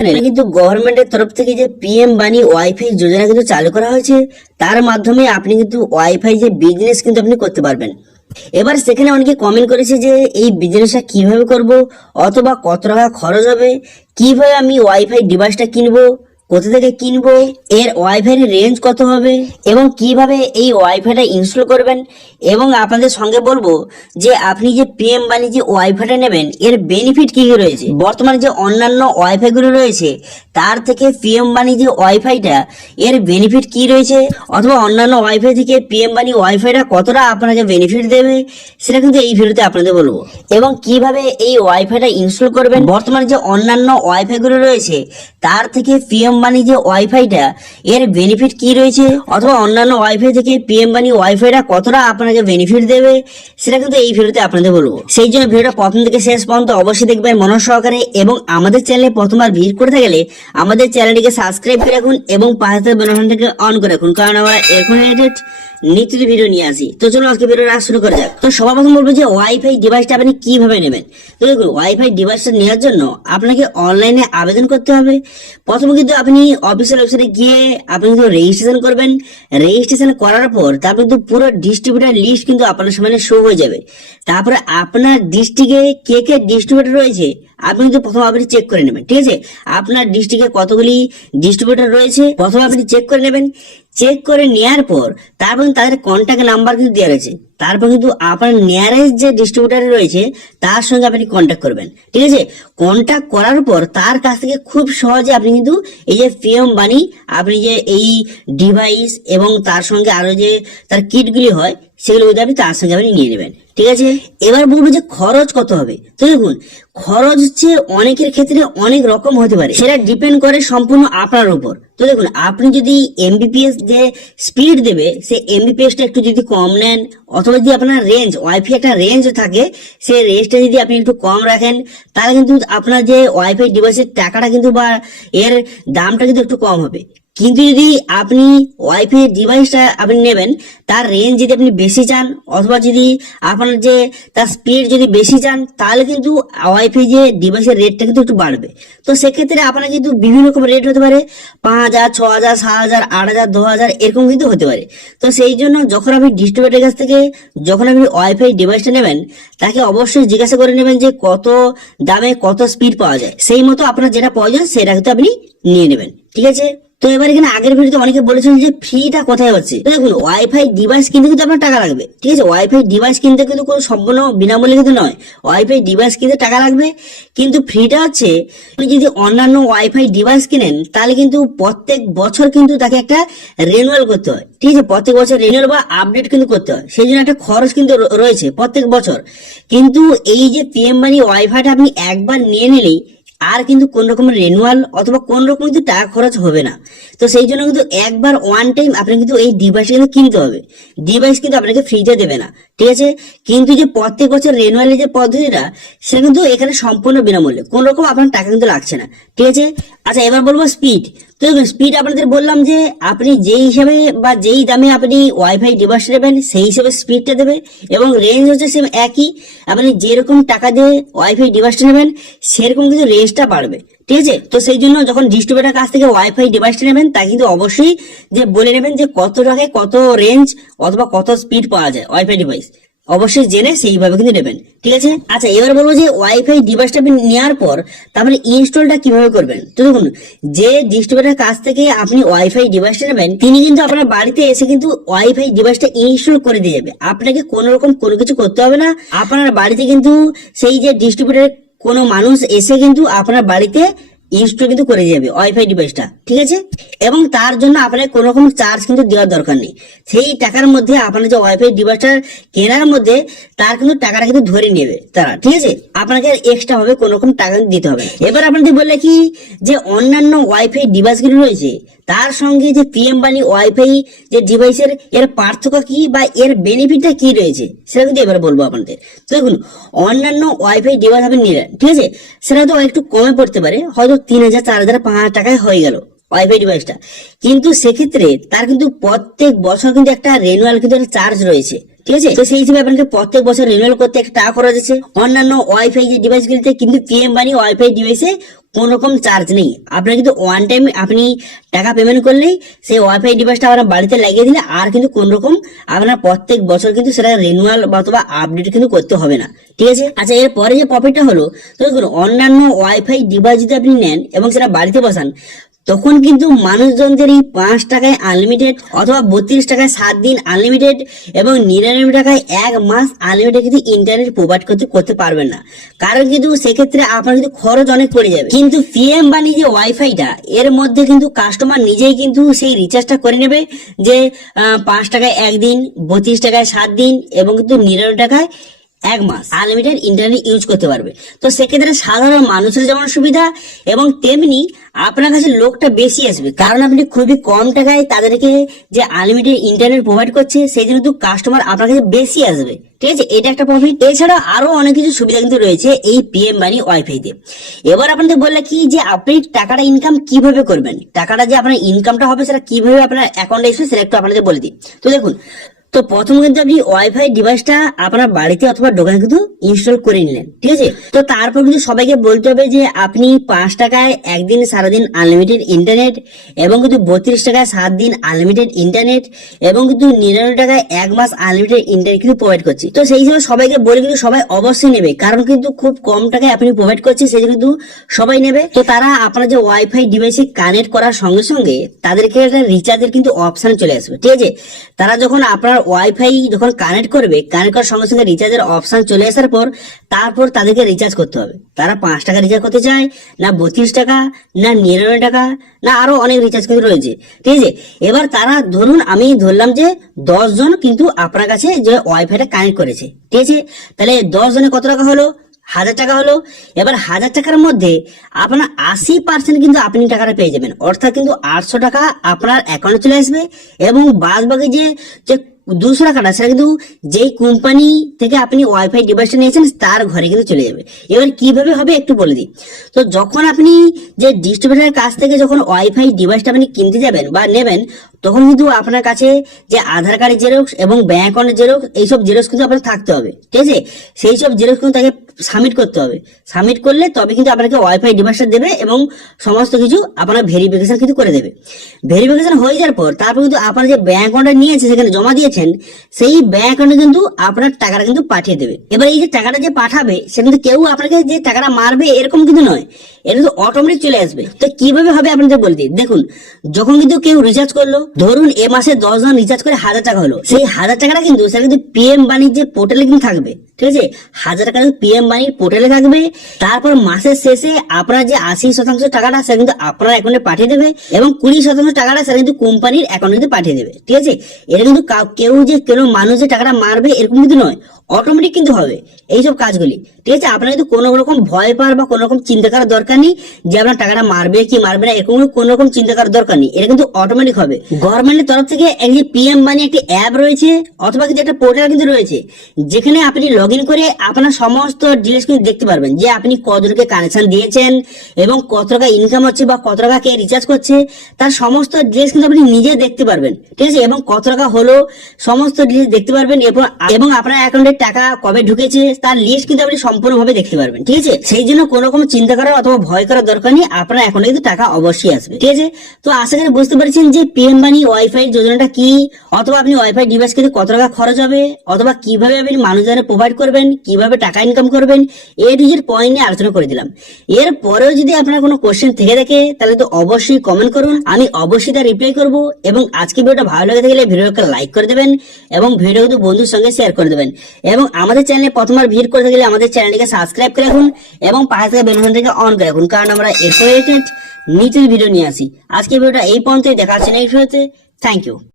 কিন্তু গভর্নমেন্টের তরফ থেকে যে পিএম বাণী ওয়াইফাই যোজনা কিন্তু চালু করা হয়েছে, তার মাধ্যমে আপনি কিন্তু ওয়াইফাই যে বিজনেস কিন্তু আপনি করতে পারবেন। এবার সেখানে অনেকে কমেন্ট করেছে যে এই বিজনেসটা কিভাবে করব, অথবা কত টাকা খরচ হবে, কিভাবে আমি ওয়াইফাই ডিভাইসটা কিনবো, কোথা থেকে কিনবো, এর ওয়াইফাই এর রেঞ্জ কত হবে, এবং কিভাবে এই ওয়াইফাইটা ইনস্টল করবেন। এবং আপনাদের সঙ্গে বলবো যে আপনি যে পিএম বাণী যে ওয়াইফাইটা নেবেন এর বেনিফিট কি কি রয়েছে। বর্তমানে যে অন্যান্য ওয়াইফাই গুলো রয়েছে তার থেকে পিএম বাণী যে ওয়াইফাইটা এর বেনিফিট কি রয়েছে, অথবা অন্যান্য ওয়াইফাই থেকে পিএম বাণী ওয়াইফাইটা কতটা আপনাকে বেনিফিট দেবে, সেটা কিন্তু এই ভিডিওতে আপনাদের বলবো। এবং কিভাবে এই ওয়াইফাইটা ইনস্টল করবেন, বর্তমানে যে অন্যান্য ওয়াইফাই গুলো রয়েছে তার থেকে পিএম বাণী যে ওয়াইফাইটা এর বেনিফিট কি রয়েছে, অথবা অন্যান্য ওয়াইফাই থেকে পিএম বাণী ওয়াইফাইটা কতটা আপনাকে বেনিফিট দেবে, সেটা কিন্তু এই ভিডিওতে আপনাদের বলবো। সেই জন্য ভিডিওটা প্রথম থেকে শেষ পর্যন্ত অবশ্যই দেখবেন মনোযোগ সহকারে, এবং আমাদের চ্যানেলে প্রথমবার ভিজিট করতে গেলে আমাদের চ্যানেলটিকে সাবস্ক্রাইব করে রাখুন এবং পাশে থাকা বেল আইকনটাকে অন করে রাখুন, কারণ আমরা এখন রিলেটেড নিত্য ভিডিও নিয়ে আসি। তো চলুন আজকে ভিডিওটা শুরু করা যাক। তো সবার প্রথম বলবো যে ওয়াইফাই ডিভাইসটা আপনি কিভাবে নেবেন। তো দেখুন, ওয়াইফাই ডিভাইসটা নেওয়ার জন্য আপনাকে অনলাইনে আবেদন করতে হবে। প্রথমে কিন্তু আপনি অফিসিয়াল ওয়েবসাইটে গিয়ে আপনি কিন্তু রেজিস্ট্রেশন করবেন। রেজিস্ট্রেশন করার পর তারপর কিন্তু পুরো ডিস্ট্রিবিউটার লিস্ট কিন্তু আপনার সামনে শো হয়ে যাবে। তারপরে আপনার ডিস্ট্রিক্টে কে কে ডিস্ট্রিবিউটার রয়েছে আপনি কিন্তু প্রথম আপনি চেক করে নেবেন, ঠিক আছে। আপনার ডিস্ট্রিক্টে কতগুলি ডিস্ট্রিবিউটার রয়েছে প্রথমে আপনি চেক করে নেবেন। চেক করে নেওয়ার পর তারপর তাদের কন্ট্যাক্ট নাম্বার কিন্তু দেওয়া রয়েছে। তারপর কিন্তু আপনার নিয়ারেস্ট যে ডিস্ট্রিবিউটার রয়েছে তার সঙ্গে আপনি কন্ট্যাক্ট করবেন, ঠিক আছে। কন্ট্যাক্ট করার পর তার কাছ থেকে খুব সহজে আপনি কিন্তু এই যে পিএম বাণী আপনি যে এই ডিভাইস এবং তার সঙ্গে আরো যে তার কিটগুলি হয় সেগুলো কিন্তু আপনি তার সঙ্গে আপনি নিয়ে নেবেন, ঠিক আছে। এবার বলবো যে খরচ কত হবে। তো দেখুন, খরচ হচ্ছে অনেকের ক্ষেত্রে অনেক রকম হতে পারে, সেটা ডিপেন্ড করে সম্পূর্ণ আপনার উপর। তো দেখুন, আপনি যদি এমবিপিএস যে স্পিড দেবে সেই এমবিপিএসটা একটু যদি কম নেন, অথবা যদি আপনার রেঞ্জ ওয়াইফাই একটা রেঞ্জ থাকে সেই রেঞ্জটা যদি আপনি একটু কম রাখেন, তাহলে কিন্তু আপনার যে ওয়াইফাই ডিভাইসের টাকাটা কিন্তু বা এর দামটা কিন্তু একটু কম হবে। কিন্তু যদি আপনি ওয়াইফাই ডিভাইসটা আপনি নেবেন তার রেঞ্জ যদি আপনি বেশি চান, অথবা যদি আপনার যে তার স্পিড যদি বেশি চান, তাহলে কিন্তু ওয়াইফাই যে ডিভাইসের রেটটা কিন্তু একটু বাড়বে। তো সেক্ষেত্রে আপনার কিন্তু বিভিন্ন রকম রেট হতে পারে, 5,000, 6,000, 7,000, 8,000, 2,000 এরকম কিন্তু হতে পারে। তো সেই জন্য যখন আপনি ডিস্ট্রিবিউটারের কাছ থেকে যখন আপনি ওয়াইফাই ডিভাইসটা নেবেন, তাকে অবশ্যই জিজ্ঞাসা করে নেবেন যে কত দামে কত স্পিড পাওয়া যায়, সেই মতো আপনার যেটা প্রয়োজন সেটা কিন্তু আপনি নিয়ে নেবেন, ঠিক আছে। তো এবার এখানে আগের ভিডিওতে অনেকে বলেছেন যে ফ্রিটা কোথায় হচ্ছে। তো দেখুন, ওয়াইফাই ডিভাইস কিনতে কিন্তু আপনার টাকা লাগবে, ঠিক আছে। ওয়াইফাই ডিভাইস কিনতে কিন্তু কোনো সম্পূর্ণ বিনামূল্যে কিন্তু নয়, ওয়াইফাই ডিভাইস কিনতে টাকা লাগবে। কিন্তু ফ্রিটা হচ্ছে আপনি যদি অন্যান্য ওয়াইফাই ডিভাইস কিনেন তাহলে কিন্তু প্রত্যেক বছর কিন্তু তাকে একটা রিনিউয়াল করতে হয়, ঠিক আছে। প্রত্যেক বছর রিনিউয়াল বা আপডেট কিন্তু করতে হয়, সেই জন্য একটা খরচ কিন্তু রয়েছে প্রত্যেক বছর। কিন্তু এই যে পিএম বাণী ওয়াইফাইটা আপনি একবার নিয়ে নিলেই আর কিন্তু কোন রকম রিনিউয়াল অথবা কোন রকম কিন্তু টাকা খরচ হবে না। তো সেই জন্য কিন্তু একবার ওয়ান টাইম আপনি কিন্তু এই ডিভাইস কিন্তু কিনতে হবে, ডিভাইস কিন্তু আপনাকে ফ্রিতে দেবে না, ঠিক আছে। কিন্তু যে প্রত্যেক বছর রিনিউয়ালের যে পদ্ধতিটা সেটা কিন্তু এখানে সম্পূর্ণ বিনামূল্যে, কোন রকম আপনার টাকা কিন্তু লাগছে না, ঠিক আছে। আচ্ছা, এবার বলবো স্পিড। তো স্পিড আপনাদের বললাম যে আপনি যেই হিসাবে বা যেই দামে আপনি ওয়াইফাই ডিভাইস নেবেন সেই হিসেবে স্পিডটা দেবে, এবং রেঞ্জ হচ্ছে সেম একই। আপনি যেরকম টাকা দিয়ে ওয়াইফাই ডিভাইসটা নেবেন সেরকম কিন্তু রেঞ্জটা বাড়বে, ঠিক আছে। তো সেই জন্য যখন ডিস্ট্রিবিউটার কাছ থেকে ওয়াইফাই ডিভাইসটা নেবেন তা কিন্তু অবশ্যই যে বলে নেবেন যে কত টাকায় কত রেঞ্জ অথবা কত স্পিড পাওয়া যায় ওয়াইফাই ডিভাইস, অবশ্যই জেনে সেইভাবে কিন্তু নেবেন, ঠিক আছে। আচ্ছা, এবার বলবো যে ওয়াইফাই ডিভাইসটা আপনি নেওয়ার পর তারপরে ইনস্টলটা কিভাবে করবেন। তো দেখুন, যে ডিস্ট্রিবিউটারের কাছ থেকে আপনি ওয়াইফাই ডিভাইসটা নেবেন তিনি কিন্তু আপনার বাড়িতে এসে কিন্তু ওয়াইফাই ডিভাইসটা ইনস্টল করে দিয়ে যাবে, আপনাকে কোনো রকম কোনো কিছু করতে হবে না। আপনার বাড়িতে কিন্তু সেই যে ডিস্ট্রিবিউটারের কোনো মানুষ এসে কিন্তু আপনার বাড়িতে ইনস্টল কিন্তু করে যাবে ওয়াইফাই ডিভাইসটা, ঠিক আছে। এবং তার জন্য আপনার কোনো রকম চার্জ কিন্তু দেওয়ার দরকার নেই। সেই টাকার মধ্যে আপনার যে ওয়াইফাই ডিভাইসটা কেনার মধ্যে তার কিন্তু টাকাটা কিন্তু ধরে নেবে তারা, ঠিক আছে। আপনাকে এক্সট্রা ভাবে কোনো রকম টাকা দিতে হবে। এবার আপনাদের বললে কি যে অন্যান্য ওয়াইফাই ডিভাইসগুলো রয়েছে তার সঙ্গে যে পিএম বাণী ওয়াইফাই যে ডিভাইসের এর পার্থক্য কি বা এর বেনিফিটটা কি রয়েছে সেটা কিন্তু এবার বলবো আপনাদের। তো দেখুন, অন্যান্য ওয়াইফাই ডিভাইস আপনি নিলেন, ঠিক আছে, সেটা তো একটু কমে পড়তে পারে, হয়তো 3,000, 4,000, 5,000 টাকায় হয়ে গেল ওয়াইফাই ডিভাইসটা। কিন্তু সেক্ষেত্রে তার কিন্তু প্রত্যেক বছর কিন্তু একটা রিনিউয়াল কিন্তু একটা চার্জ রয়েছে, ঠিক আছে। তো সেই হিসেবে আপনাকে প্রত্যেক বছর রিনিউয়াল করতে একটা টাকা খরচ আছে। অন্যান্য ওয়াইফাই যে ডিভাইসগুলিতে কিন্তু পিএম বাণী ওয়াইফাই ডিভাইসে কোন রকম চার্জ নেই। আপনার কিন্তু ওয়ান টাইম আপনি টাকা পেমেন্ট করলেই সেই ওয়াইফাই ডিভাইসটা আপনার বাড়িতে লাগিয়ে দিলে আর কিন্তু কোন রকম আপনার প্রত্যেক বছর কিন্তু সেটা রিনিউয়াল অথবা আপডেট কিন্তু করতে হবে না, ঠিক আছে। আচ্ছা, এরপরে যে প্রফিটটা হলো, তো দেখুন অন্যান্য ওয়াইফাই ডিভাইস যদি আপনি নেন এবং সেটা বাড়িতে বসান, তখন কিন্তু মানুষজনদের এই 5 টাকায় আনলিমিটেড অথবা 32 টাকায় 7 দিন আনলিমিটেড এবং 99 টাকায় 1 মাস আনলিমিটেড কিন্তু ইন্টারনেট প্রোভাইড করতে পারবেন না। কারণ কিন্তু সেক্ষেত্রে আপনার কিন্তু খরচ অনেক পড়ে যাবে। কিন্তু পিএম বানি যে ওয়াইফাইটা, এর মধ্যে কিন্তু কাস্টমার নিজেই কিন্তু সেই রিচার্জটা করে নেবে যে 5 টাকায় 1 দিন, 32 টাকায় 7 দিন এবং কিন্তু 99 টাকায় 1 মাস আনলিমিটেড ইন্টারনেট ইউজ করতে পারবে। তো সেক্ষেত্রে সাধারণ মানুষের যেমন সুবিধা এবং তেমনি আপনার কাছে লোকটা বেশি আসবে, কারণ আপনি খুবই কম টাকায় তাদেরকে যে আনলিমিটেড ইন্টারনেট প্রোভাইড করছে, সেই জন্য কিন্তু কাস্টমার আপনার কাছে বেশি আসবে, ঠিক আছে। এটা একটা প্রফিট। এছাড়া আরো অনেক কিছু সুবিধা কিন্তু রয়েছে এই পিএম বানি ওয়াইফাইতে। এবার আপনাদের বললে কি যে আপনি টাকাটা ইনকাম কিভাবে করবেন, টাকাটা যে আপনার ইনকামটা হবে সেটা কিভাবে আপনার অ্যাকাউন্টে আসবে সেটা একটু আপনাদের বলে দিই। তো দেখুন, তো প্রথম কিন্তু আপনি ওয়াইফাই ডিভাইসটা আপনার বাড়িতে অথবা দোকানে কিন্তু ইনস্টল করে নিলেন, ঠিক আছে। তো তারপর কিন্তু সবাইকে বলতে হবে যে আপনি 5 টাকায় 1 দিন সারাদিন আনলিমিটেড ইন্টারনেট এবং কিন্তু 32 টাকায় 7 দিন আনলিমিটেড ইন্টারনেট এবং কিন্তু 99 টাকায় 1 মাস আনলিমিটেড ইন্টারনেট কিন্তু প্রোভাইড করছি। তো সেই হিসেবে সবাইকে বলে কিন্তু সবাই অবশ্যই নেবে, কারণ কিন্তু খুব কম টাকায় আপনি প্রোভাইড করছেন, সেই জন্য কিন্তু সবাই নেবে। তো তারা আপনার যে ওয়াইফাই ডিভাইসে কানেক্ট করার সঙ্গে সঙ্গে তাদেরকে একটা রিচার্জের কিন্তু অপশন চলে আসবে, ঠিক আছে। তারা যখন আপনার ওয়াইফাই যখন কানেক্ট করবে, কানেক্ট করার সঙ্গে সঙ্গে রিচার্জের অপশন চলে আসার পর তারপর তাদেরকে রিচার্জ করতে হবে। তারা 5 টাকা রিচার্জ করতে চায় না 32 টাকা না 99 টাকা না আরো অনেক রিচার্জ কিন্তু রয়েছে, ঠিক আছে। এবার তারা ধরুন আমি ধরলাম যে 10 জন কিন্তু আপনার কাছে যে ওয়াইফাইটা কানেক্ট করেছে, ঠিক আছে। তাহলে 10 জনে কত টাকা হলো? 1000 টাকা হলো। এবার 1000 টাকার মধ্যে আপনার 80% কিন্তু আপনি টাকাটা পেয়ে যাবেন, অর্থাৎ কিন্তু 800 টাকা আপনার অ্যাকাউন্টে চলে আসবে এবং বাদ বাকি যে 200 টাকাটা সেটা কিন্তু যেই কোম্পানি থেকে আপনি ওয়াইফাই ডিভাইসটা নিয়েছেন তার ঘরে কিন্তু চলে যাবে। এবার কিভাবে হবে একটু বলে দিই। তো যখন আপনি যে ডিস্ট্রিবিউটরের কাছ থেকে যখন ওয়াইফাই ডিভাইসটা আপনি কিনতে যাবেন বা নেবেন, তখন কিন্তু আপনার কাছে যে আধার কার্ডের জেরক্স এবং ব্যাংক অ্যাকাউন্টের জেরক্স, এইসব জেরক্স কিন্তু আপনার থাকতে হবে, ঠিক আছে। সেই সব জেরক্স কিন্তু তাকে সাবমিট করতে হবে। সাবমিট করলে তবে কিন্তু আপনাকে ওয়াইফাই ডিভাইসটা দেবে এবং সমস্ত কিছু আপনার ভেরিফিকেশন কিন্তু করে দেবে। ভেরিফিকেশন হয়ে যাওয়ার পর তারপর কিন্তু আপনার যে ব্যাংক অ্যাকাউন্টটা নিয়েছে সেখানে জমা দিয়েছেন, সেই ব্যাংক অ্যাকাউন্টে কিন্তু আপনার টাকাটা কিন্তু পাঠিয়ে দেবে। এবার এই যে টাকাটা যে পাঠাবে সে কিন্তু কেউ আপনাকে যে টাকাটা মারবে এরকম কিন্তু নয়, এটা কিন্তু অটোমেটিক চলে আসবে। তো কিভাবে হবে আপনাদের বলে দিই। দেখুন, যখন কিন্তু কেউ রিচার্জ করলো, ধরুন এ মাসে 10 জন রিচার্জ করে 1000 টাকা হলো, সেই 1000 টাকাটা কিন্তু সেটা কিন্তু পিএম বাণির যে পোর্টালে কিন্তু থাকবে, ঠিক আছে। 1000 টাকা পিএম বাণির পোর্টালে থাকবে। তারপর মাসের শেষে আপনার যে 80% টাকাটা সেটা কিন্তু আপনার অ্যাকাউন্টে পাঠিয়ে দেবে এবং 20% টাকাটা সেটা কিন্তু কোম্পানির অ্যাকাউন্টে কিন্তু পাঠিয়ে দেবে, ঠিক আছে। এটা কিন্তু কেউ যে কোনো মানুষ যে টাকাটা মারবে এরকম কিন্তু নয়, অটোমেটিক কিন্তু হবে এইসব কাজগুলি, ঠিক আছে। আপনার কিন্তু কোনো রকম ভয় পাওয়ার বা কোনো রকম চিন্তা করার দরকার নেই যে আপনার টাকাটা মারবে কি মারবে না, এরকম কোনো রকম চিন্তা করার দরকার নেই। এটা কিন্তু অটোমেটিক হবে। গভর্নমেন্টের তরফ থেকে এই যে পিএম বানি একটি অ্যাপ রয়েছে অথবা কিন্তু একটা পোর্টাল কিন্তু রয়েছে, যেখানে আপনি লগ ইন করে আপনার সমস্ত ডিটেইলস কিন্তু দেখতে পারবেন যে আপনি কতজনকে কানেকশন দিয়েছেন এবং কত টাকা ইনকাম হচ্ছে বা কত টাকা কে রিচার্জ করছে, তার সমস্ত ডিটেইলস কিন্তু আপনি নিজে দেখতে পারবেন, ঠিক আছে। এবং কত টাকা হলো সমস্ত ডিটেইলস দেখতে পারবেন এবং আপনার অ্যাকাউন্টে টাকা কবে ঢুকেছে তার লিস্ট কিন্তু আপনি সম্পূর্ণভাবে দেখতে পারবেন, ঠিক আছে। সেই জন্য কোনো রকম চিন্তা করার অথবা ভয় করার দরকার নেই, আপনার অ্যাকাউন্টে কিন্তু টাকা অবশ্যই আসবে, ঠিক আছে। তো আশা করি বুঝতে পারছেন যে পিএম বানি ওয়াইফাই যোজনাটা কি, অথবা আপনি ওয়াইফাই ডিভাইস কিনতে কত টাকা খরচ হবে, অথবা কিভাবে আপনি মানুষজনের প্রোভাইড করবেন, কিভাবে টাকা ইনকাম করবেন, এই ডিজিট পয়েন্ট নিয়ে আলোচনা করে দিলাম। এর পরেও যদি আপনার কোনো কোশ্চেন থেকে থাকে তাহলে তো অবশ্যই কমেন্ট করুন, আমি অবশ্যই তার রিপ্লাই করব। এবং আজকে ভিডিওটা ভালো লেগে থাকলে ভিডিওকে লাইক করে দেবেন এবং ভিডিও কিন্তু বন্ধুর সঙ্গে শেয়ার করে দেবেন। এবং আমাদের চ্যানেলে প্রথমবার ভিজিট করতে গেলে আমাদের চ্যানেলটিকে সাবস্ক্রাইব করে রাখুন এবং পাশে থাকা বেল বাটনটিকে অন করে রাখুন, কারণ আমরা এরপরে নিচের ভিডিও নিয়ে আসি। আজকে ভিডিওটা এই পর্যন্তই, দেখা হচ্ছে নেক্সট ভিডিওতে। Thank you.